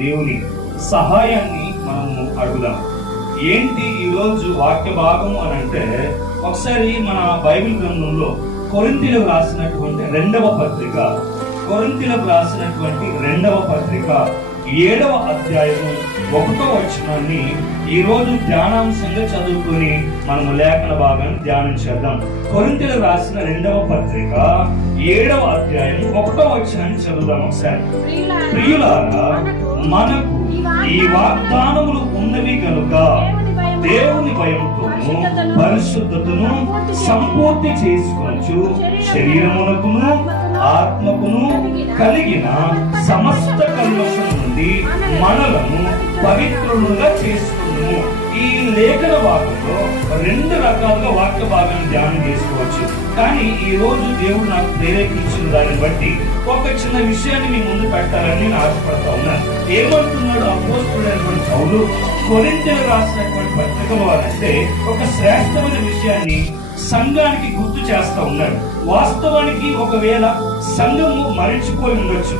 దేవుని సహాయాన్ని మనము అడుగుదాం. ఏంటి ఈరోజు వాక్య భాగము అని అంటే, ఒకసారి మన బైబిల్ గ్రంథంలో కొరింథీయులకు రాసినటువంటి రెండవ పత్రిక 7వ అధ్యాయము 1వ వచనాన్ని ఈరోజు ధ్యానాంశంగా చదువుకొని మనము లేఖన భాగాన్ని ధ్యానం చేద్దాం. కొరింథీయులకు రాసిన 2వ పత్రిక 7వ అధ్యాయం 1వ వచనాన్ని చదువుదాం ఒకసారి. ప్రియులారా, మనకు ఈ వాగ్దానములు ఉన్నవి కనుక దేవుని భయముతోను పరిశుద్ధతను సంపూర్తి చేసుకొనుచు శరీరమునకును ఆత్మకును కలిగిన సమస్త కల్మషం నుండి మనలను పవిత్రులుగా చేసుకున్నాము. ఈ లేఖన భాగంలో 2 రకాలుగా వాక్య భాగాన్ని ధ్యానం చేసుకోవచ్చు. కానీ ఈ రోజు దేవుడు నాకు ప్రేరేపించిన దాన్ని బట్టి ఒక చిన్న విషయాన్ని మీ ముందు పెట్టాలని నేను ఆశపడతా ఉన్నాను. ఏమంటున్నాడు అపోస్తలుడైనటువంటి పౌలు కొరింథీయులకు రాసినటువంటి పత్రికలో అంటే ఒక శ్రేష్టమైన విషయాన్ని సంఘానికి గుర్తు చేస్తా ఉన్నాడు. వాస్తవానికి ఒకవేళ సంఘము మరిచిపోయి ఉండొచ్చు,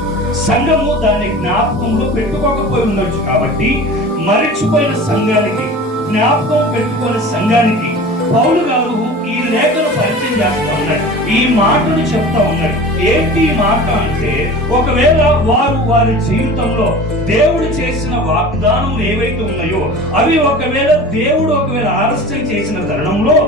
సంఘము దాన్ని జ్ఞాపకంలో పెట్టుకోకపోయి ఉండొచ్చు. కాబట్టి మరిచిపోయిన సంఘానికి, జ్ఞాపకం పెట్టుకునే సంఘానికి పౌలు గారు ఈ లేఖను పరిచయం చేస్తా ఉన్నాడు. ఈ మాటను చెప్తా ఉన్నాడు. ఏంటి మాట అంటే, ఒకవేళ వారి జీవితంలో దేవుడు చేసిన వాగ్దానములు ఏవైతే ఉన్నాయో అవి ఒకవేళ దేవుడు ఆలస్యం చేసిన తరుణంలో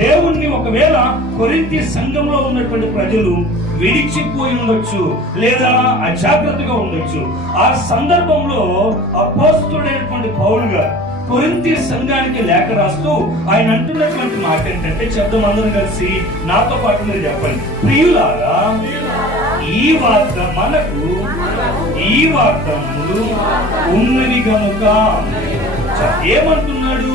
దేవుణ్ణి ఒకవేళ కొరింథీ సంఘంలో ఉన్నటువంటి ప్రజలు విడిచిపోయి ఉండొచ్చు, లేదా అజాగ్రత్తగా ఉండొచ్చు. ఆ సందర్భంలో అపోస్తలుడైనటువంటి పౌలు గారు కొరింథీ సంఘానికి లేఖ రాస్తూ ఆయన అంటున్నటువంటి మాట ఏంటంటే, చెప్తాం అందరం కలిసి, నాతో పాటు మీరు చెప్పండి. ప్రియులారా, మనకు ఈ వాగ్దానములు ఉన్నవి కనుక. ఏమంటున్నాడు?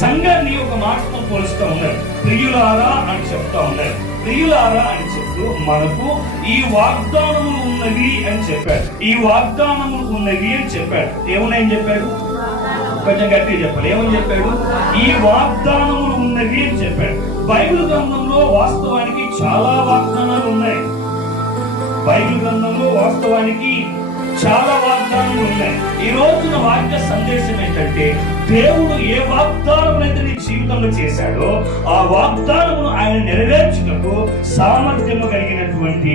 సంఘాన్ని ఒక మాటతో పోలుస్తూ ఉన్నాడు. ప్రియులారా అని చెప్తా ఉన్నాడు. ప్రియులారా అని చెప్తూ మనకు ఈ వాగ్దానములు ఉన్నవి అని చెప్పాడు. ఈ వాగ్దానములు ఉన్నవి అని చెప్పాడు. ఏమున్నాయని చెప్పాడు? కొంచెం గట్టిగా చెప్పాలి. ఏమని చెప్పాడు? ఈ వాగ్దానములు ఉన్నవి అని చెప్పాడు. బైబిల్ గ్రంథంలో వాస్తవానికి చాలా వాగ్దానాలు ఉన్నాయి. బైబిల్ గ్రంథంలో వాస్తవానికి చాలా వాగ్దానాలు ఉన్నాయి. ఈ రోజున వాక్య సందేశం ఏంటంటే, దేవుడు ఏ వాగ్దానం అయితే నీ జీవితంలో చేశాడో ఆ వాగ్దానమును ఆయన నెరవేర్చుటకు సామర్థ్యము కలిగినటువంటి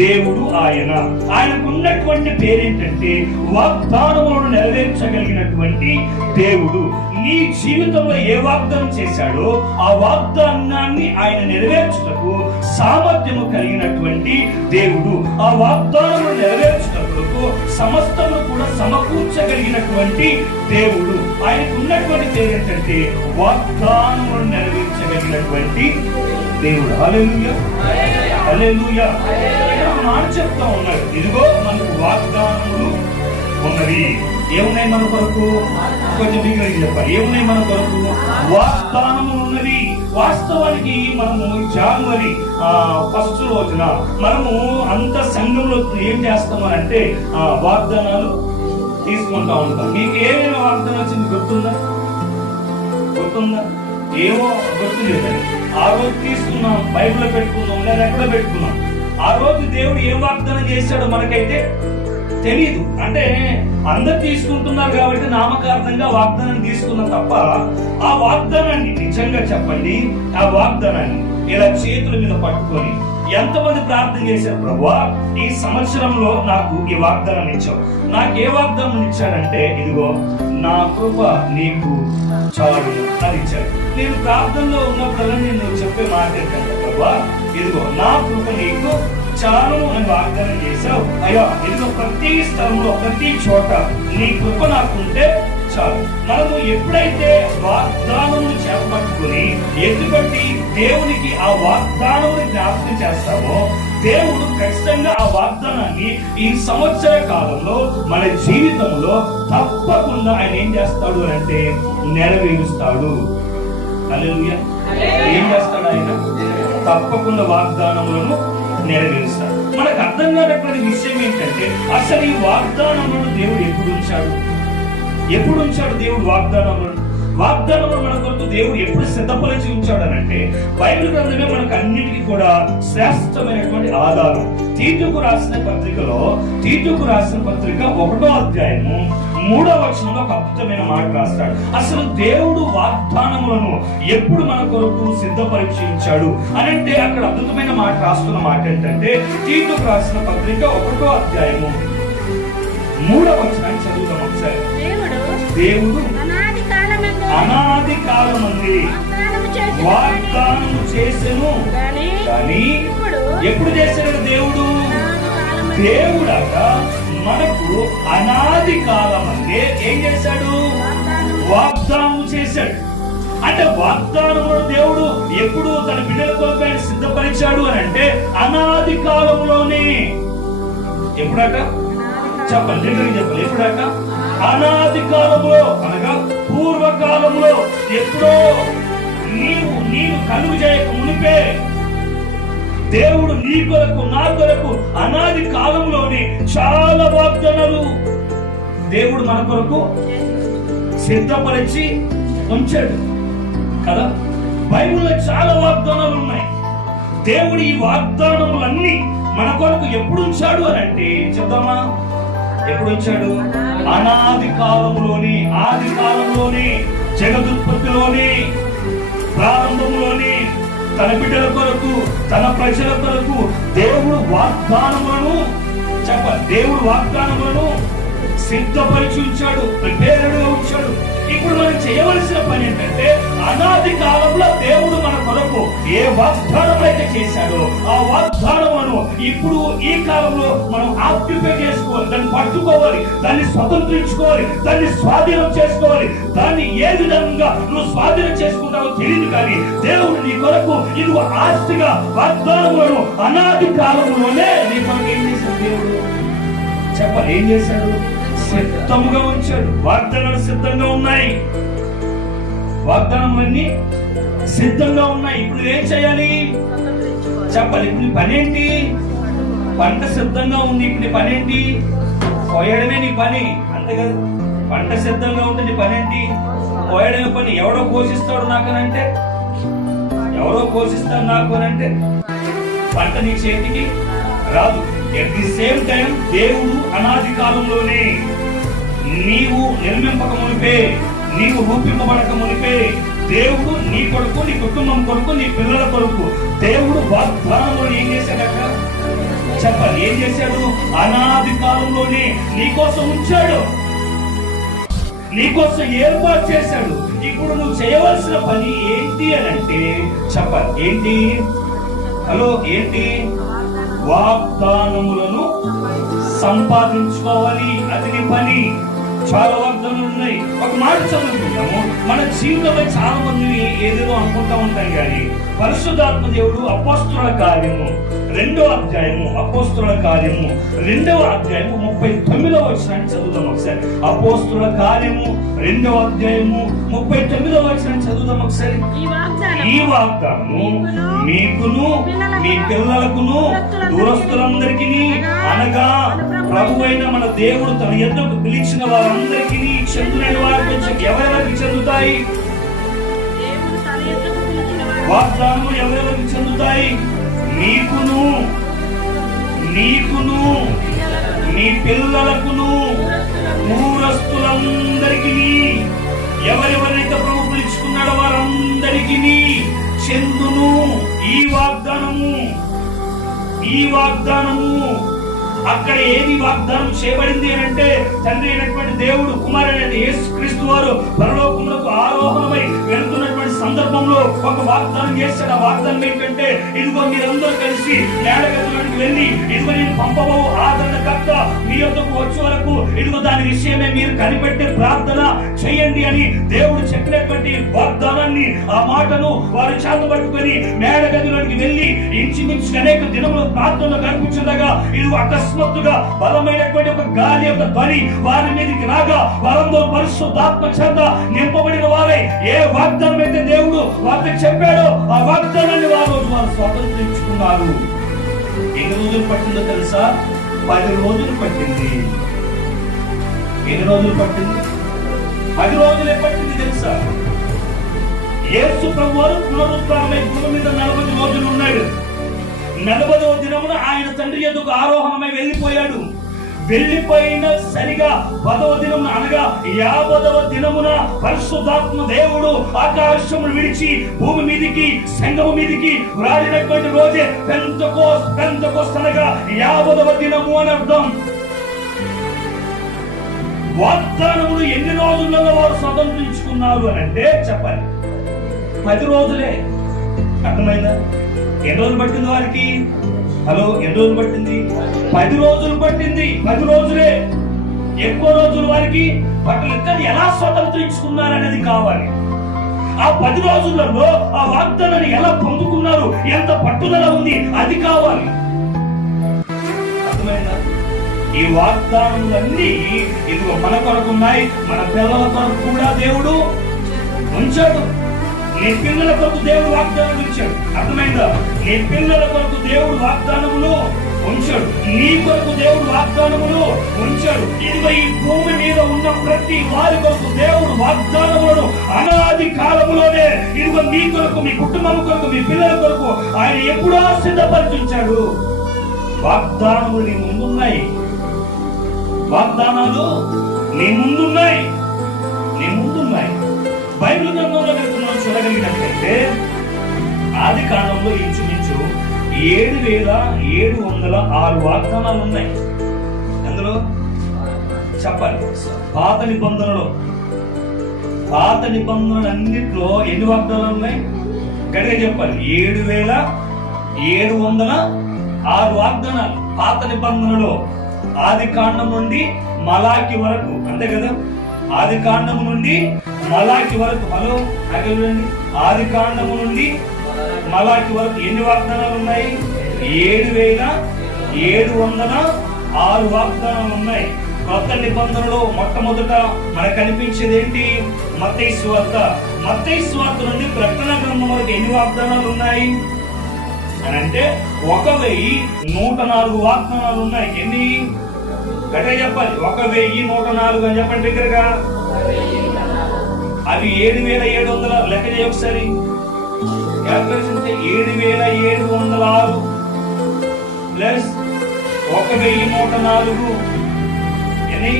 దేవుడు ఆయన. ఆయనకున్నటువంటి పేరేంటంటే వాగ్దానములను నెరవేర్చగలిగినటువంటి దేవుడు. నీ జీవితంలో ఏ వాగ్దానం చేశాడో ఆ వాగ్దానాన్ని ఆయన నెరవేర్చుటకు సామర్థ్యము కలిగినటువంటి దేవుడు. ఆ వాగ్దానము నెరవేర్చుటకు సమస్తము కూడా సమకూర్చగలిగినటువంటి దేవుడు. ఆయనకు ఉన్నటువంటి పేరు ఏంటంటే వాగ్దానమును నెరవేర్చగలిగినటువంటి దేవుడు. హల్లెలూయా, హల్లెలూయా. ఇక్కడ మాట చెప్తా ఉన్నాడు, ఇదిగో మనకు వాగ్దానములు ఉన్నవి. ఏమున్నాయి మన కొరకు? కొంచెం మీకు చెప్పాలి. ఏమున్నాయి మన కొరకు? వాగ్దానములు ఉన్నవి. వాస్తవానికి మనము జనవరి 1st రోజున మనము అంత సంఘంలో ఏం చేస్తామనంటే వాగ్దానాలు తీసుకుంటా ఉంటాం. మీకు ఏమైనా వాగ్దానం వచ్చింది గుర్తుందా? ఏమో గుర్తు లేదండి. ఆ రోజు తీసుకున్నాం, బైబిల్లో పెట్టుకున్నాం, లేదా ఎక్కడ పెట్టుకున్నాం. ఆ రోజు దేవుడు ఏం వాగ్దానం చేశాడో మనకైతే తెలీదు. అంటే అందరు తీసుకుంటున్నారు కాబట్టి నామకార్థంగా వాగ్దానం తీసుకున్నాం తప్ప ఆ వాగ్దానాన్ని నిజంగా చెప్పండి, ఆ వాగ్దానాన్ని ఇలా చేతుల మీద పట్టుకొని ఎంతమంది ప్రార్థన చేశారు? ప్రభువా, ఈ సంవత్సరంలో నాకు ఈ వాగ్దానం ఇచ్చావు. నాకు ఏ వాగ్దానం ఇచ్చాడంటే, ఇదిగో నా కృప నీకు చాలు అని ఇచ్చాడు. నేను ప్రార్థనలో ఉన్నప్పుడల్లా నేను చెప్పే మాట ఏంటంటే, ప్రభువా, ఇదిగో నా కృప నీకు చాలు అని వాగ్దానం చేశావు అయ్యా. ఇదిగో ప్రతి స్థలంలో, ప్రతి చోట నీ కృప నాకుంటే చాలు. మనము ఎప్పుడైతే వాగ్దానమును చేపట్టుకుని ఎత్తుపట్టి దేవునికి ఆ వాగ్దానముని జ్ఞాపకం చేస్తామో, దేవుడు ఖచ్చితంగా ఆ వాగ్దానాన్ని ఈ సంవత్సర కాలంలో మన జీవితంలో తప్పకుండా ఆయన ఏం చేస్తాడు అంటే నెరవేరుస్తాడు. హల్లెలూయా. ఏం చేస్తాడు ఆయన? తప్పకుండా వాగ్దానములను నెరవేరుస్తాడు. మనకు అర్థం కానటువంటి విషయం ఏంటంటే, అసలు ఈ వాగ్దానములను దేవుడు ఎప్పుడు ఉంచాడు దేవుడు వాగ్దానములను మన కొరకు దేవుడు ఎప్పుడు సిద్ధపరిచి ఉంచాడు అని అంటే, బైబిల్ గ్రంథమే మనకు అన్నిటికీ కూడా శ్రేష్టమైనటువంటి ఆధారం. తీతుకు రాసిన పత్రిక 1వ అధ్యాయము 3వ వచనంలో ఒక అద్భుతమైన మాట రాస్తాడు. అసలు దేవుడు వాగ్దానములను ఎప్పుడు మన కొరకు సిద్ధపరిచయించాడు అని అంటే అక్కడ అద్భుతమైన మాట రాస్తున్న మాట ఏంటంటే, తీతుకు రాసిన పత్రిక 1వ అధ్యాయము 3వ వచనాన్ని చదువుతాం ఒకసారి. దేవుడు అనాది కాలమంది వాగ్దానము చేసెను కానీ ఎప్పుడు చేశాడు దేవుడు? దేవుడట మనకు అనాది కాలమందే ఏం చేశాడు? వాగ్దానం చేశాడు. అంటే వాగ్దానములను దేవుడు ఎప్పుడు తన బిడ్డల కొరకు ఆయన సిద్ధపరిచాడు అని అంటే అనాది కాలంలోనే. ఎప్పుడట చెప్పండి, చెప్పండి. ఎప్పుడట? అనాది కాలంలో, అనగా పూర్వకాలంలో. ఎప్పుడో నీవు కలుగు చేయక మునిపే దేవుడు నీ కొరకు నా కొరకు అనాది కాలంలోని చాలా వాగ్దానాలు దేవుడు మన కొరకు సిద్ధపరిచి ఉంచాడు కదా. బైబిల్లో చాలా వాగ్దానాలు ఉన్నాయి. దేవుడు ఈ వాగ్దానములన్నీ మన కొరకు ఎప్పుడు ఉంచాడు అని అంటే చెప్తామా? ఎప్పుడు ఉంచాడు? అనాది కాలంలోని, ఆది కాలంలోని, జగదుత్పత్తిలోని, ప్రారంభంలోని తన బిడ్డల కొరకు, తన ప్రజల కొరకు దేవుడు వాగ్దానములను దేవుడు వాగ్దానములను సిద్ధపరిచి ఉంచాడు, ప్రిపేర్డ్గా ఉంచాడు. ఇప్పుడు మనం చేయవలసిన పని ఏంటంటే, అనాది కాలంలో దేవుడు మన కొరకు ఏ వాగ్దానం అయితే చేశాడో ఆ వాగ్దానములను ఇప్పుడు ఈ కాలంలో మనం ఆక్యుపై చేసుకోవాలి, దాన్ని పట్టుకోవాలి, దాన్ని స్వతంత్రించుకోవాలి, దాన్ని స్వాధీనం చేసుకోవాలి. దాన్ని ఏ విధంగా నువ్వు స్వాధీనం చేసుకుంటావో తెలియదు, కానీ దేవుడు నీ కొరకు ఇదిగో ఆస్తిగా వాగ్దానములను అనాది కాలంలోనే నీ కొరకు ఏం చేశాడు దేవుడు? చెప్పాలి, ఏం చేశాడు? సిద్ధముగా ఉంచాడు. వాగ్దానాలు సిద్ధంగా ఉన్నాయి, వాగ్దానాలన్నీ సిద్ధంగా ఉన్నాయి. ఇప్పుడు ఏం చేయాలి చెప్పాలి. ఇప్పుడు నీ పని ఏంటి? పంట సిద్ధంగా ఉంది, ఇప్పుడు నీ పని ఏంటి? కోయడమే నీ పని, అంతే కదా. పంట సిద్ధంగా ఉంటే నీ పని ఏంటి? కోయడమే పని. ఎవడో పోషిస్తాడు నాకనంటే, ఎవరో పోషిస్తాడు నాకు అనంటే పంట నీ చేతికి రాదు. ఎట్ ది సేమ్ టైం దేవుడు అనాది కాలంలోనే, నీవు నిర్మింపక మునిపే, నీవు రూపింపబడక మునిపే దేవుడు నీ కొరకు, నీ కుటుంబం కొరకు, నీ పిల్లల కొరకు దేవుడు వాగ్దానంలో ఏం చేశాడట చెప్పాలి. ఏం చేశాడు? అనాది కాలంలోనే నీకోసం ఉంచాడు, నీకోసం ఏర్పాటు చేశాడు. ఇప్పుడు నువ్వు చేయవలసిన పని ఏంటి అని అంటే చెప్పాలి. ఏంటి? హలో, ఏంటి? వాగ్దానములను సంపాదించుకోవాలి, అది నీ పని. చాలా వాగ్దానాలు ఉన్నాయి. ఒక మాట చదువుకుంటాము. మన జీవితంలో చాలా మంది ఏదేదో అనుకుంటా ఉంటాం, కానీ పరిశుద్ధాత్మ దేవుడు అపోస్తుల కార్యము 2వ అధ్యాయము, అపోస్తుల కార్యము 2వ అధ్యాయము 39వ వచనాన్ని చదువుదాం ఒకసారి. అపోస్తుల కార్యము 2వ అధ్యాయము 39వ వచనాన్ని చదువుదాం ఒకసారి. ఈ వాగ్దానము మీకును మీ పిల్లలకును దూరస్తులందరికీ, అనగా ప్రభువైన మన దేవుడు తన యొద్దకు పిలిచిన వారందరికీ చెందునని వారికి ఎవరెవరికి చెందుతాయి? వాగ్దానము ఎవరెవరికి చెందుతాయి? నీకును నీ పిల్లలకును దూరస్తులందరికీ, ఎవరెవరైతే ప్రభు పిలుచుకున్నాడో వారందరికీ చెందును ఈ వాగ్దానము. అక్కడ ఏది వాగ్దానం చేయబడింది అని అంటే, తండ్రి అయినటువంటి దేవుడు, కుమారుడైన యేసుక్రీస్తు వారు పరలోకములకు ఆరోహణమై వెళ్తున్నటువంటి సందర్భంలో ఒక వాగ్దానం చేశాడు. ఆ వాగ్దానం ఏంటంటే, ఇదిగో మీరందరూ కలిసి మేడగదిలోకి వెళ్ళి, ఇదిగో నేను పంపబో ఆదరణకర్త మీ యొద్దకు వచ్చే వరకు ఇదిగో దాని విషయమే మీరు కనిపెట్టి ప్రార్థన చేయండి అని దేవుడు చెప్పినటువంటి వాగ్దానాన్ని, ఆ మాటను వారు చేతబట్టుకొని మేడగదిలోకి వెళ్ళి ఇంచుమించు అనేక దినములు ప్రార్థనలో కనిపించగా, ఇది అకస్మాత్తుగా బలమైనటువంటి ఒక గాలి యొక్క ధ్వని వారి మీదకి రాగా, వారందరూ పరిశుద్ధాత్మ చేత నింపబడిన వారై ఏ వాగ్దానం అయితే దేవుడు వారికి చెప్పాడో ఆ వాగ్దానాన్ని వారు స్వతంత్రించుకున్నారు. ఎన్ని రోజులు పట్టిందో తెలుసా? 10 రోజులు పట్టింది. ఎన్ని రోజులు పట్టింది? 10 రోజులే పట్టింది తెలుసా? యేసు ప్రభువారు పునరుత్థానమై భూమి మీద 40 రోజులు ఉన్నాడు. 40వ దినమున ఆయన తండ్రి యొద్దకు ఆరోహణమై వెళ్ళిపోయాడు. వెళ్ళిపోయిన సరిగా 10వ దినమున అనగా 50వ దినమున పరిశుద్ధాత్మ దేవుడు ఆకాశమును విడిచి భూమి మీదికి సంఘము మీదికి రాలినటువంటి రోజే పెంతెకోస్తు అనగా 50వ దినము అని అర్థం. వాగ్దానములు ఎన్ని రోజులలో వారు స్వతంత్రించుకున్నారు అని అంటే చెప్పాలి 10 రోజులే. అర్థమైందా? ఎన్ని రోజులు పట్టింది వారికి? హలో, ఎన్ని రోజులు పట్టింది? 10 రోజులు పట్టింది. 10 రోజులే. ఎక్కువ రోజులు వారికి పట్టలేదు. కానీ ఎలా స్వతంత్రించుకున్నారు అనేది కావాలి. ఆ 10 రోజులలో ఆ వాగ్దానాన్ని ఎలా పొందుకున్నారు, ఎంత పట్టుదల ఉంది, అది కావాలి. అర్థమైందా? ఈ వాగ్దానములన్నీ ఇదిగో మన కొరకు ఉన్నాయి, మన పిల్లల కొరకు కూడా దేవుడు ఉంచాడు. నీ పిల్లల కొరకు దేవుడు వాగ్దానం ఇచ్చాడు. అర్థమైందా? నీ పిల్లల కొరకు దేవుడు వాగ్దానములు ఉంచాడు. నీ కొరకు దేవుడు వాగ్దానములు ఉంచాడు. ఇదిగో ఈ భూమి మీద ఉన్న ప్రతి వారి కొరకు దేవుడు వాగ్దానములను అనాది కాలములోనే ఇదిగో మీ కొరకు, మీ కుటుంబం కొరకు, మీ పిల్లల కొరకు ఆయన ఎప్పుడో సిద్ధపరిచాడు. వాగ్దానములు నీ ముందున్నాయి. వాగ్దానాలు నీ ముందున్నాయి. బైబిల్ గ్రంథంలో మనం చూడగలిగినట్లయితే ఆది కాలంలో ఇంచుమించు 7,706 వాగ్దానాలు ఉన్నాయి. అందులో చెప్పాలి పాత నిబంధనలన్నింటిలో ఎన్ని వాగ్దానాలు ఉన్నాయి? గట్టిగా చెప్పాలి. 7,706 వాగ్దానాలు పాత నిబంధనలో. ఆది కాండం నుండి మలాకి వరకు, అంతే కదా? ఆది కాండము నుండి మలాకి వరకు. హలో, ఆది కాండము నుండి మలాకి వరకు ఎన్ని వాగ్దానాలు ఉన్నాయి? 7,706 వాగ్దానాలు ఉన్నాయి. కొత్త నిబంధనలో మొట్టమొదట మనకు కనిపించేది ఏంటి? మత్తయి సువార్త నుండి ప్రకటన గ్రంథం వరకు ఎన్ని వాగ్దానాలు ఉన్నాయి అని అంటే 1,104 వాగ్దానాలు ఉన్నాయి. ఎన్ని? గట్టిగా చెప్పాలి. 1,104 అని చెప్పండి దగ్గరగా. అవి 7,700 లెక్క చేయ ఒకసారి. 7,706 ప్లస్ 1,104 ఎన్ని?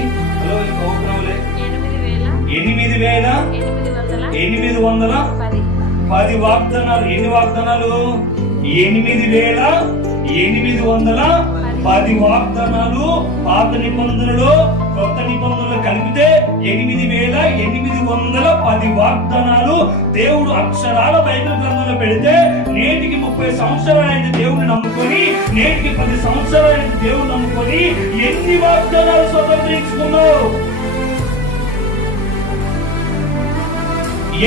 8,810 వాగ్దానాలు. ఎన్ని వాగ్దానాలు? 8,810 వాగ్దానాలు పాత నిబంధనలో కొత్త నిబంధనలు కలిపితే 8,810 వాగ్దానాలు దేవుడు అక్షరాల బైబిల్ గ్రంథంలో పెడితే నేటికి 30 సంవత్సరాలైన దేవుడిని నమ్ముకొని, నేటికి 10 సంవత్సరాలైన దేవుడు నమ్ముకొని ఎన్ని వాగ్దానాలు స్వతంత్రించుకున్నావు?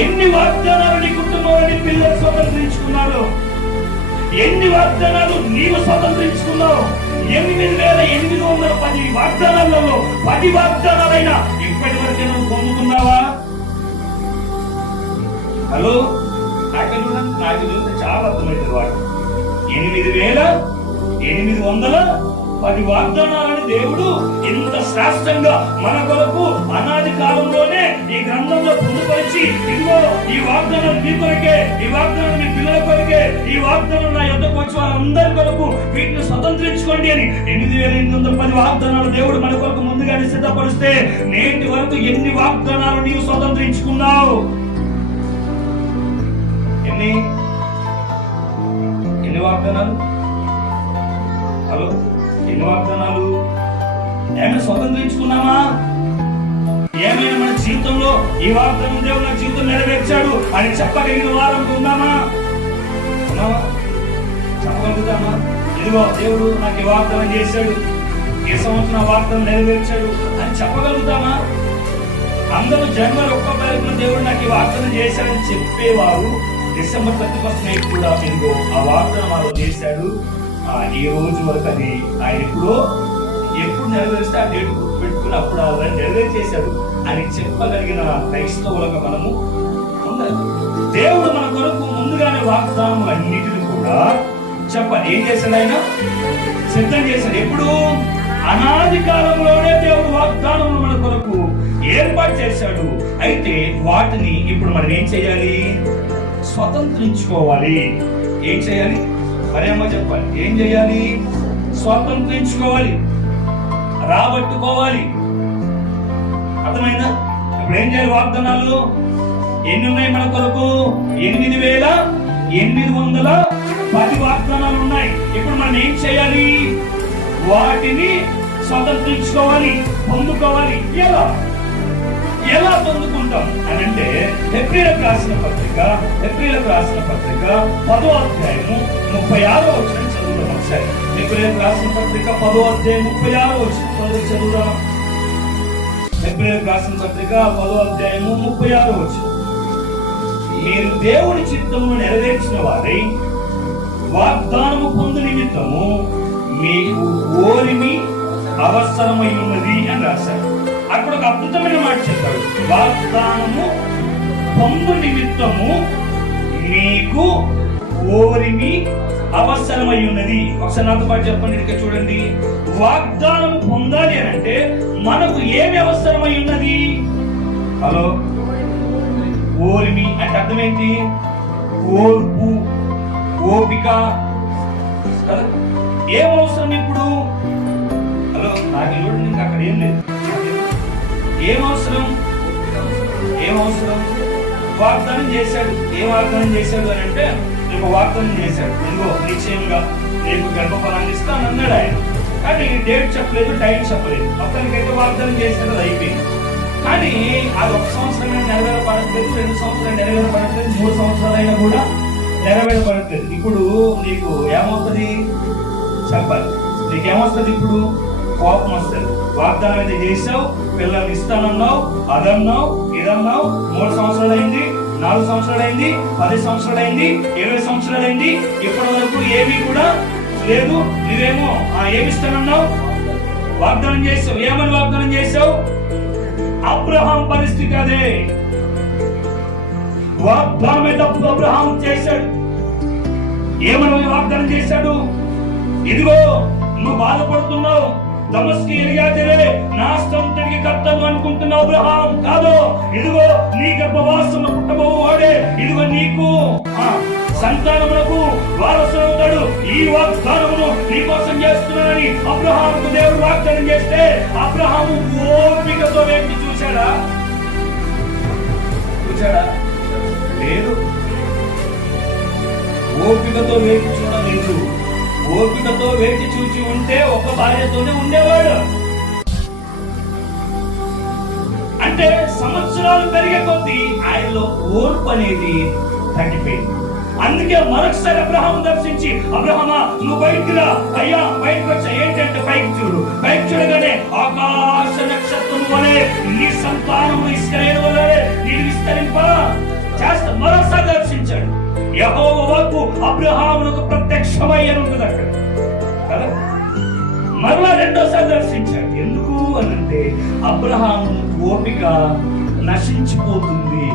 ఎన్ని వాగ్దానాలు నీ కుటుంబంలో పిల్లలు స్వతంత్రించుకున్నారు? ఎన్ని వాగ్దానాలు నీవు స్వతంత్రించుకున్నావు? 8,810 వాగ్దానాలలో 10 వాగ్దానాలైనా ఇప్పటి వరకు నువ్వు పొందుకున్నావా? హలో, నాకు చాలా అర్థమైంది. వాడు 8,810 వాగ్దానాలని దేవుడు ఇంత శ్రేష్టంగా మన కొరకు అనాది కాలంలోనే ఈ గ్రంథంలో పొందుపరిచి, ఇదిగో ఈ వాగ్దానాలు మీ కొరకే, ఈ వాగ్దానాలు మీ పిల్లల కొరకే, ఈ వాగ్దానాలు నా యొద్దకు వచ్చి వాళ్ళందరి కొరకు వీటిని స్వతంత్రించుకోండి అని 8,810 వాగ్దానాలు దేవుడు మన కొరకు ముందుగానే సిద్ధపరిస్తే నేటి వరకు ఎన్ని వాగ్దానాలు నీవు స్వతంత్రించుకున్నావు? ఎన్ని వాగ్దానాలు? హలో, ఎన్ని వాగ్దానాలు? ఏమైనా స్వతంత్రించుకున్నామా? ఏమైనా మన జీవితంలో ఈ వాగ్దానం దేవుడు నా జీవితం నెరవేర్చాడు అని చెప్పగలిగిన వారం ఉన్నామా? చెప్పగలుగుతామా? ఇదిగో దేవుడు నాకు ఈ వాగ్దానం చేశాడు, ఈ సంవత్సరం వాగ్దానం నెరవేర్చాడు అని చెప్పగలుగుతామా? అందరూ జనవరి 1వ తారీఖున దేవుడు నాకు ఈ వాగ్దానం చేశాడని చెప్పేవారు డిసెంబర్ 31 కూడా ఇదిగో ఆ వాగ్దానం వాళ్ళు చేశాడు. ఈ రోజు వరకు అది ఆయన ఎప్పుడు నెరవేరిస్తే ఆ డేట్ గుర్తుపెట్టుకుని అప్పుడు ఆయన నెరవేర్చేశాడు అని చెప్పగలిగిన క్రైస్తవులుగా మనము ఉండాలి. దేవుడు మన కొరకు ముందుగానే వాగ్దానం అన్నిటిని కూడా చెప్పాలి ఏం చేశాడు? ఆయన సిద్ధం చేశాడు. ఎప్పుడు? అనాది కాలంలోనే దేవుడు వాగ్దానం మన కొరకు ఏర్పాటు చేశాడు. అయితే వాటిని ఇప్పుడు మనం ఏం చేయాలి? స్వతంత్రించుకోవాలి. ఏం చేయాలి? మరేమో చెప్పాలి. ఏం చేయాలి? స్వతంత్రించుకోవాలి. రాబట్టుకోవాలి. అర్థమైందా? ఇప్పుడు ఏం చేయాలి? వాగ్దానాలు ఎన్ని ఉన్నాయి మన కొరకు? 8,810 వాగ్దానాలు ఉన్నాయి. ఇప్పుడు మనం ఏం చేయాలి? వాటిని స్వతంత్రించుకోవాలి, పొందుకోవాలి. ఎలా పొందుకుంటాం అని అంటే హెబ్రీయులకు రాసిన పత్రిక 10వ అధ్యాయము 36వ వచనం చదువుదాం ఒకసారి. హెబ్రీయులకు రాసిన పత్రిక 10వ అధ్యాయం 36వ వచనం చదువుదాం. హెబ్రీయులకు రాసిన పత్రిక 10వ అధ్యాయము 36వ వచనం. మీరు దేవుని చిత్తమును నెరవేర్చిన వారై వాగ్దానము పొందు నిమిత్తము మీకు ఓరిమి అవసరమై ఉన్నది అని రాశారు. అక్కడ ఒక అద్భుతమైన మాట చెప్పాడు. వాగ్దానము పొందు నిమిత్తము మీకు ఓరిమి అవసరమై ఉన్నది. ఒకసారి నాతో పాటు చెప్పండి. ఇక్కడ చూడండి, వాగ్దానము పొందాలి అని అంటే మనకు ఏమి అవసరమై ఉన్నది? హలో, ఓరిమి అంటే అర్థం ఏంటి? ఓర్పు, ఓపిక. ఏం అవసరం ఇప్పుడు? హలో, నాకు చూడండి, ఇంకా అక్కడ ఏం లేదు. ఏం అవసరం? వాగ్దానం చేశాడు. ఏం వాగ్దానం చేశాడు అని అంటే, నీకు వాగ్దానం చేశాడు, ఎందుకో నిశ్చయంగా నీకు గర్భఫలాన్ని ఇస్తాను అన్నాడు ఆయన. కానీ డేట్ చెప్పలేదు, టైం చెప్పలేదు. అతనికైతే వాగ్దానం చేశాడు, అది అయిపోయింది. కానీ అది 1 సంవత్సరం నెరవేరపడట్లేదు, 2 సంవత్సరాలు నెరవేరపడట్లేదు, 3 సంవత్సరాలు అయినా కూడా నెరవేరపడట్లేదు. ఇప్పుడు నీకు ఏమవుతుంది చెప్పాలి? నీకేమొస్తుంది? ఇప్పుడు కోపం వస్తుంది. వాగ్దానం అయితే చేసావు, పిల్లల్ని ఇస్తానన్నావు, అదన్నావు, ఇదన్నావు. 3 సంవత్సరాలు అయింది, 4 సంవత్సరాలు అయింది, 10 సంవత్సరాలు అయింది, 20 సంవత్సరాలు అయింది. ఇప్పటి వరకు ఏమీ కూడా లేదు. నువ్వేమో ఏమిస్తానన్నావు, వాగ్దానం చేసావు. ఏమని వాగ్దానం చేసావు? అబ్రహాం పరిస్థితి అదే. వాగ్దానమే తప్పు అబ్రహాం చేశాడు. ఏమని వాగ్దానం చేశాడు? ఇదిగో నువ్వు బాధపడుతున్నావు, దమస్కి ఎలియాజరే నాస్తంతటికి కర్తను అనుకుంటున్నావు అబ్రహాం. కాదు, ఇదిగో నీ గర్భవాసము పుట్టబోవాడే, ఇదిగో నీకు సంతానములకు వారసుడవుతాడు. ఈ వాగ్దానమును నీ కోసం చేస్తున్నానని అబ్రహాముకు దేవుడు వాగ్దానం చేస్తే అబ్రహాము ఓపికతో వేచి చూశాడా? లేదు. ఓపికతో వేచి చూడలేదు. ఓపికతో వేచి చూచి ఉంటే ఒక భార్యతోనే ఉండేవాడు. అంటే సంవత్సరాలు పెరిగే కొద్దీ ఆయనలో ఓర్పు అనేది తగ్గిపోయింది. అందుకే మరొకసారి అబ్రహాం దర్శించి, అబ్రహమా నువ్వు బయటికి రా. అయ్యా బయటకు వచ్చా. ఏంటంటే పైకి చూడు. పైకి చూడగానే ఆకాశ నక్షత్రం వలె నీ సంతానము ఇశ్రాయేలు వలె నేను విస్తరింప చేస్తా. మరొకసారి దర్శించాడు. యెహోవా వాక్కు అబ్రహామునకు ప్రత్యక్షమై అని ఉంటుంది అక్కడ కదా. మరలా రెండోసారి దర్శించాడు. ఎందుకు అనంటే అబ్రహాము ఓపిక నశించిపోతుంది.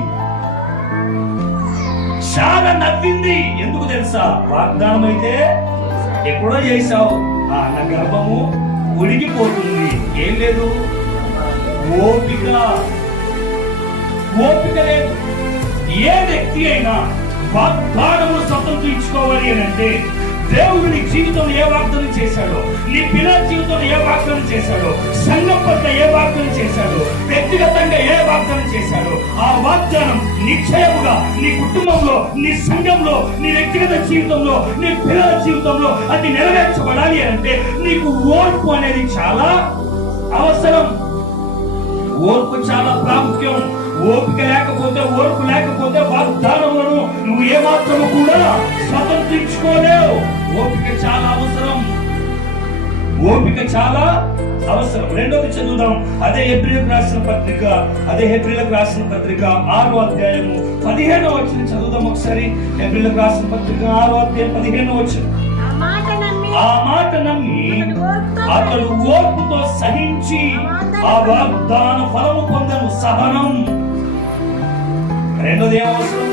చాలా నవ్వింది. ఎందుకు తెలుసా? వాగ్దానం అయితే ఎప్పుడో చేశావు, నా గర్భము ఉడికిపోతుంది. ఏం లేదు, ఓపిక లేదు. ఏ వ్యక్తి అయినా వాగ్దానము స్వతంత్రించుకోవాలి అని అంటే దేవుడు నీ జీవితంలో ఏ వాగ్దానం చేశాడో, నీ పిల్లల జీవితంలో ఏ వాగ్దానం చేశాడో, సంఘం పట్ల ఏ వాగ్దానం చేశాడో, వ్యక్తిగతంగా ఏ వాగ్దానం చేశాడో, ఆ వాగ్దానం నిశ్చయముగా నీ కుటుంబంలో, నీ సంఘంలో, నీ వ్యక్తిగత జీవితంలో, నీ పిల్లల జీవితంలో అది నెరవేర్చబడాలి అంటే నీకు ఓర్పు అనేది చాలా అవసరం. ఓర్పు చాలా ప్రాముఖ్యం. ఓపిక లేకపోతే, ఓర్పు లేకపోతే వాగ్దానములను నువ్వు ఏమాత్రము కూడా స్వతంత్రించుకోలేవు. ఓపిక చాలా అవసరం. రెండోది చదువుదాం. అదే హెబ్రీయులకు రాసిన పత్రిక 6వ అధ్యాయము 15వ వచనం చదువుదాం ఒకసారి. హెబ్రీయులకు రాసిన పత్రిక 6వ అధ్యాయం 15వ వచనం. ఆ మాట నమ్మి అతడు ఓర్పుతో సహించి ఆ వాగ్దాన ఫలము పొందను. సహనం. రెండోది ఏమవసరం?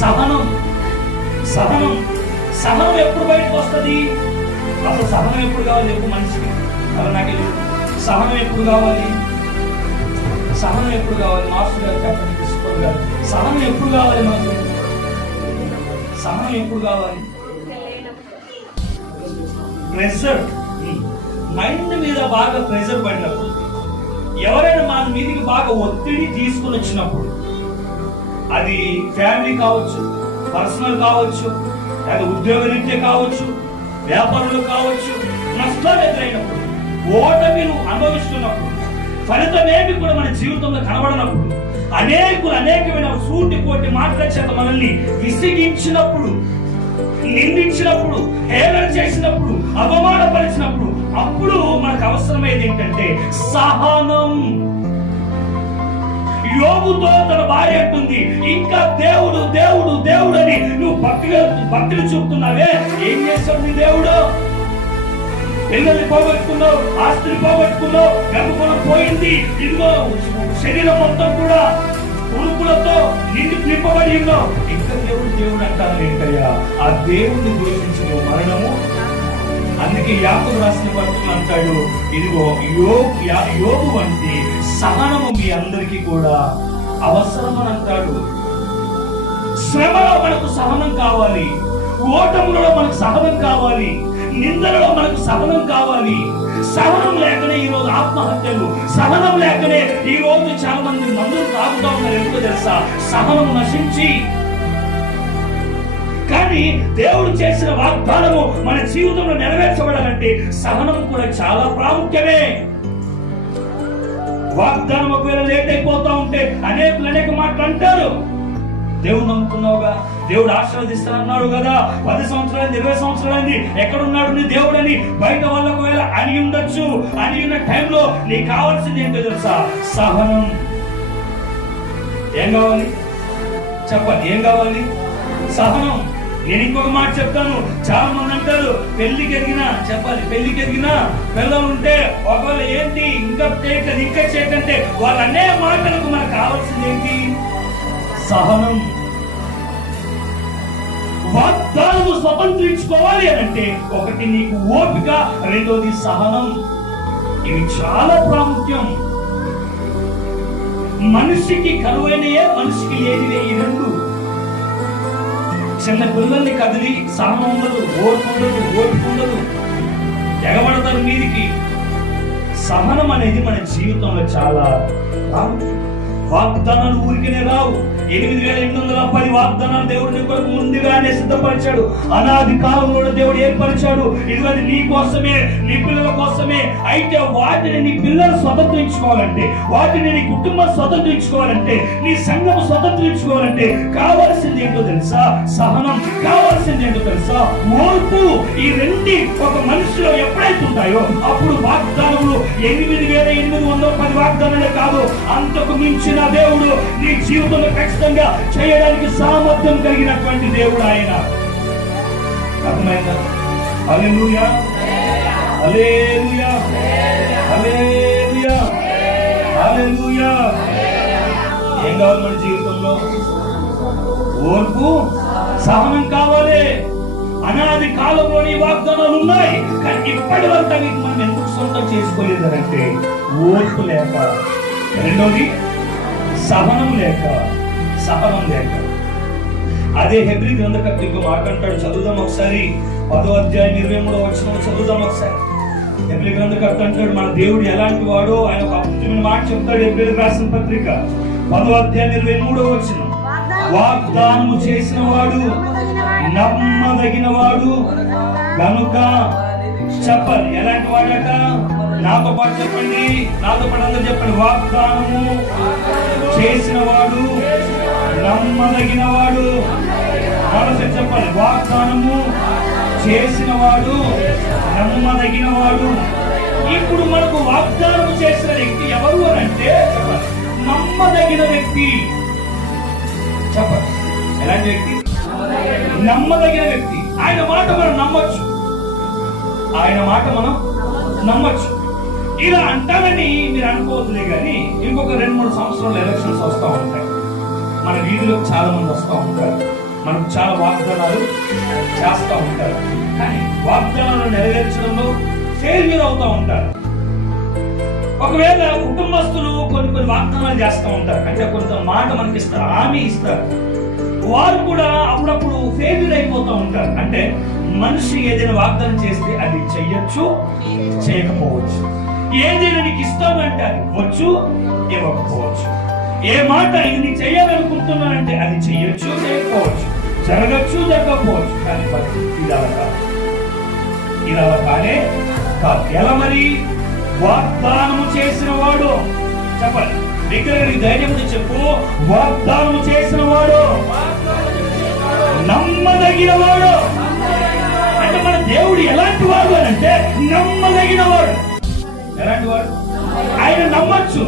సహనం ఎప్పుడు బయటకు వస్తుంది? అసలు సహనం ఎప్పుడు కావాలి చెప్పు మనిషికి? అలా నాకు సహనం ఎప్పుడు కావాలి? మాస్టర్ గారు చెప్పండి, ప్రిన్సిపల్ గారు, సహనం ఎప్పుడు కావాలి మాకు? ప్రెషర్ మైండ్ మీద బాగా ప్రెషర్ పడినప్పుడు, ఎవరైనా మన మీదకి బాగా ఒత్తిడి తీసుకుని వచ్చినప్పుడు, అది ఫ్యామిలీ కావచ్చు, పర్సనల్ కావచ్చు, లేదా ఉద్యోగ రీత్యా కావచ్చు, వ్యాపారంలో కావచ్చు, నష్టాలు ఎదురైనప్పుడు, ఓటమిను అనుభవిస్తున్నప్పుడు, ఫలితమేమి కూడా మన జీవితంలో కనబడినప్పుడు, అనేకమైన సూటి కోటి మాటల చేత మనల్ని విసిగించినప్పుడు, నిందించినప్పుడు, హేళన చేసినప్పుడు, అవమానపరిచినప్పుడు, అప్పుడు మనకు అవసరమైంది ఏంటంటే సహనం. యోబుతో తన భార్య అంటుంది, ఇంకా దేవుడు దేవుడు దేవుడు అని నువ్వు భక్తిని చూపుతున్నావే, ఏం చేస్తావు నీ దేవుడు? పిల్లల్ని పోగొట్టుకున్నావు, ఆస్తిని పోగొట్టుకున్నావు, గర్భఫలం పోయింది, ఇదిగో శరీరం మొత్తం కూడా పురుగులతో నింపబడి ఉన్నావు, ఇంకా దేవుడు దేవుడు అంటారు ఏంటయ్యా? ఆ దేవుడిని దూషించిన మరణము. అందుకే యాకోబు రాసిన పత్రికలో అంటాడు, ఇదిగో యోబు వంటి సహనము మీ అందరికీ కూడా అవసరం అని అంటాడు. శ్రమలో మనకు సహనం కావాలి, ఓటములో మనకు సహనం కావాలి, నిందలలో మనకు సహనం కావాలి. సహనం లేకనే ఈ రోజు ఆత్మహత్యలు, సహనం లేకనే ఈ రోజు చాలా మంది మందులు తాగుతా ఉన్నారు. ఎందుకో తెలుసా? సహనం నశించి. కానీ దేవుడు చేసిన వాగ్దానము మన జీవితంలో నెరవేర్చబడాలంటే సహనం కూడా చాలా ప్రాముఖ్యమే. వాగ్దానం ఒకవేళ లేట్ అయిపోతా ఉంటే అనేక మాటలు అంటారు. దేవుడు నమ్ముకున్నావుగా, దేవుడు ఆశీర్వదిస్తానన్నాడు కదా, 10 సంవత్సరాలైంది, 20 సంవత్సరాలైంది, ఎక్కడున్నాడు నీ దేవుడు అని బయట వాళ్ళ ఒకవేళ అని ఉండొచ్చు. అని ఉన్న టైంలో నీకు కావాల్సింది ఏంటో తెలుసా? సహనం. ఏం కావాలి చెప్పండి? ఏం కావాలి? సహనం. నేను ఇంకొక మాట చెప్తాను. చాలా మంది అంటారు పెళ్లికి ఎదిగినా, చెప్పాలి, పెళ్లికి ఎదిగినా పిల్లలు ఉంటే ఒకవేళ ఏంటి ఇంకా చేయకండి ఇంకా చేయకంటే వాళ్ళ అనే మాటలకు మనకు కావాల్సింది ఏంటి? సహనం. వాగ్దానము స్వతంత్రించుకోవాలి అని అంటే ఒకటి నీకు ఓపిక, రెండోది సహనం. ఇవి చాలా ప్రాముఖ్యం. మనిషికి కరువైనయే, మనిషికి లేనివే ఈ రెండు. చిన్న పిల్లల్ని కదిలి సహనం ఉండదు, ఓపిక ఉండదు, ఎగబడతారు మీదికి. సహనం అనేది మన జీవితంలో చాలా ప్రాముఖ్యం. వాగ్దానాలు ఊరికినే రావు. 8810 వాగ్దానాలు దేవుడిని కొరకు ముందుగానే సిద్ధపరిచాడు. అనాది కాలంలో దేవుడు ఏర్పరిచాడు. ఇది నీ కోసమే, నీ పిల్లల కోసమే. అయితే వాటిని నీ పిల్లలు స్వతంత్రించుకోవాలంటే, వాటిని నీ కుటుంబం స్వతంత్రించుకోవాలంటే, నీ సంఘం స్వతంత్రించుకోవాలంటే కావాల్సింది ఏంటో తెలుసా? సహనం. కావాల్సింది ఏంటో తెలుసా? ఓర్పు. ఈ రెండు ఒక మనిషిలో ఎప్పుడైతే ఉంటాయో అప్పుడు వాగ్దానములు 8810 వాగ్దానాలే కాదు, అంతకు మించిన దేవుడు నీ జీవితంలో ఖచ్చితంగా చేయడానికి సామర్థ్యం కలిగినటువంటి దేవుడు ఆయన. అర్థమైందా? హల్లెలూయా, హల్లెలూయా, హల్లెలూయా, హల్లెలూయా. ఏం కావాలి మన జీవితంలో? ఓర్పు, సహనం కావాలి. అనాది కాలంలోని వాగ్దానాలు ఉన్నాయి, కానీ ఇప్పటి వరకు అవి మనం ఎందుకు సొంతం చేసుకోలేదంటే ఓర్పు లేక, రెండోది సహనం లేక. అదే హెబ్రీ గ్రంథకర్త ఇంకో మాట అంటాడు, చదువుదాం ఒకసారి. 10వ అధ్యాయం 23వ వచనం చదువుదాం ఒకసారి. హెబ్రీ గ్రంథకర్త అంటాడు మన దేవుడు ఎలాంటి వాడో ఆయన ఒక అద్భుతమైన మాట చెప్తాడు. హెబ్రీ రాసిన పత్రిక 10వ అధ్యాయం 23వ వచనం, వాగ్దానము చేసిన వాడు నమ్మదగిన వాడు గనుక. చెప్పాలి ఎలాంటి వాడట? నాతో పాటు చెప్పండి, నాతో పాటు అందరూ చెప్పండి. వాగ్దానము చేసిన వాడు నమ్మదగిన వాడు. మరోసారి చెప్పాలి, వాగ్దానము చేసిన వాడు నమ్మదగిన వాడు. ఇప్పుడు మనకు వాగ్దానం చేసిన వ్యక్తి ఎవరు అని అంటే చెప్పాలి, నమ్మదగిన వ్యక్తి. చెప్పండి ఎలాంటి వ్యక్తి? నమ్మదగిన వ్యక్తి. ఆయన మాట మనం నమ్మొచ్చు, ఆయన మాట మనం నమ్మొచ్చు. ఇలా అంటారని మీరు అనుకోవద్దులే, కానీ ఇంకొక 2-3 సంవత్సరాలు ఎలక్షన్స్ వస్తూ ఉంటాయి. మన వీధిలోకి చాలా మంది వస్తూ ఉంటారు, మనకు చాలా వాగ్దానాలు చేస్తూ ఉంటారు, కానీ వాగ్దానాలు నెరవేర్చడంలో ఫెయిల్యూర్ అవుతూ ఉంటారు. ఒకవేళ కుటుంబస్తులు కొన్ని వాగ్దానాలు చేస్తూ ఉంటారు, అంటే కొంత మాట మనకి ఇస్తారు, హామీ ఇస్తారు. వారు కూడా అప్పుడప్పుడు ఫెయిల్యూర్ అయిపోతూ ఉంటారు. అంటే మనిషి ఏదైనా వాగ్దానం చేస్తే అది చెయ్యొచ్చు, చేయకపోవచ్చు. ఏదైనా నీకు ఇష్టం అంటే అది ఇవ్వచ్చు, ఇవ్వకపోవచ్చు. ఏ మాట ఇది నీ చెయ్యాలనుకుంటున్నానంటే అది చెయ్యొచ్చు, చేయకపోవచ్చు, జరగచ్చు, జరగకపోవచ్చు. కానీ ఇలా కాదు, ఇలా కానే కాదు. ఎలా మరి? వాగ్దానము చేసిన వాడు, చెప్పండి దగ్గరికి ధైర్యం చెప్పు, వాగ్దానము చేసిన వాడు నమ్మదగిన వాడు. అంటే మన దేవుడు ఎలాంటి వాడు అని అంటే నమ్మదగిన వాడు. ఎలాంటి వాడు? ఆయన నమ్మచ్చు,